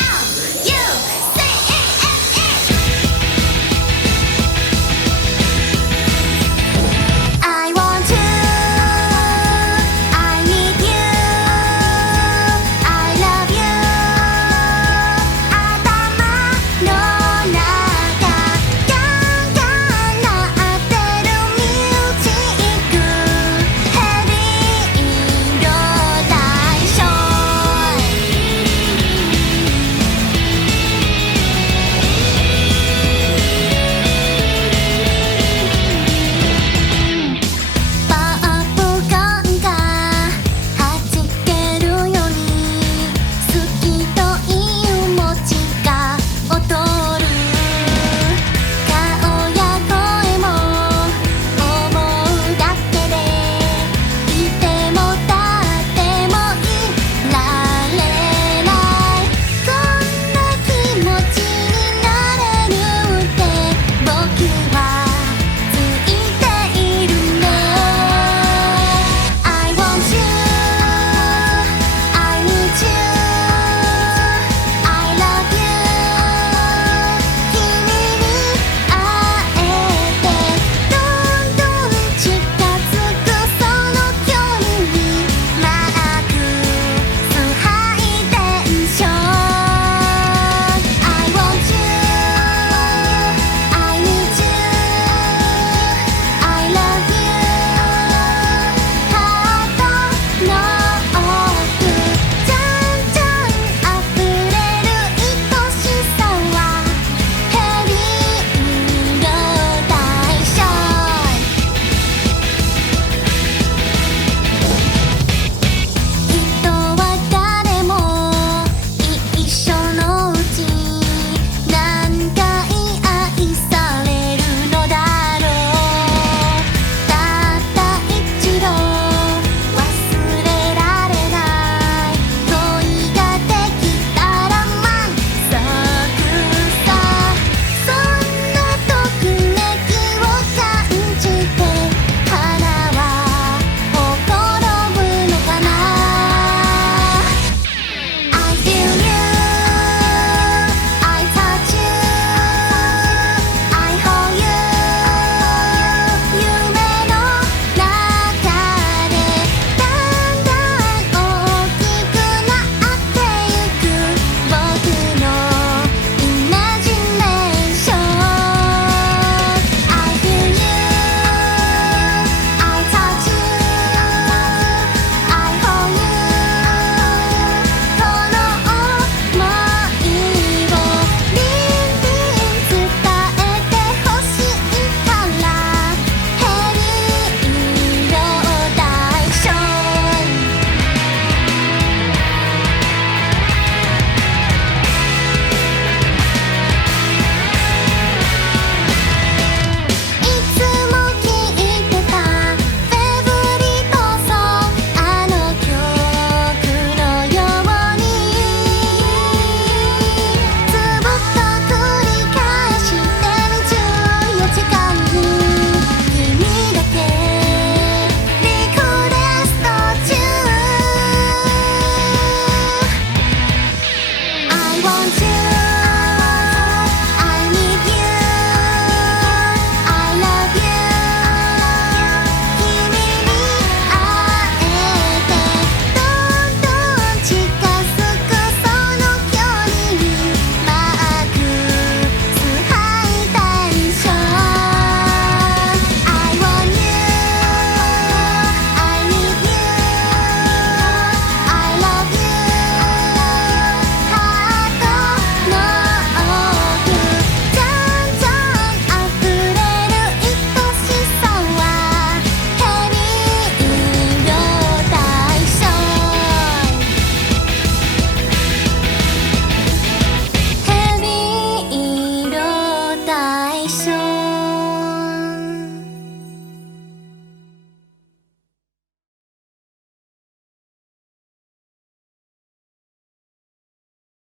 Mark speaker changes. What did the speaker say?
Speaker 1: yeah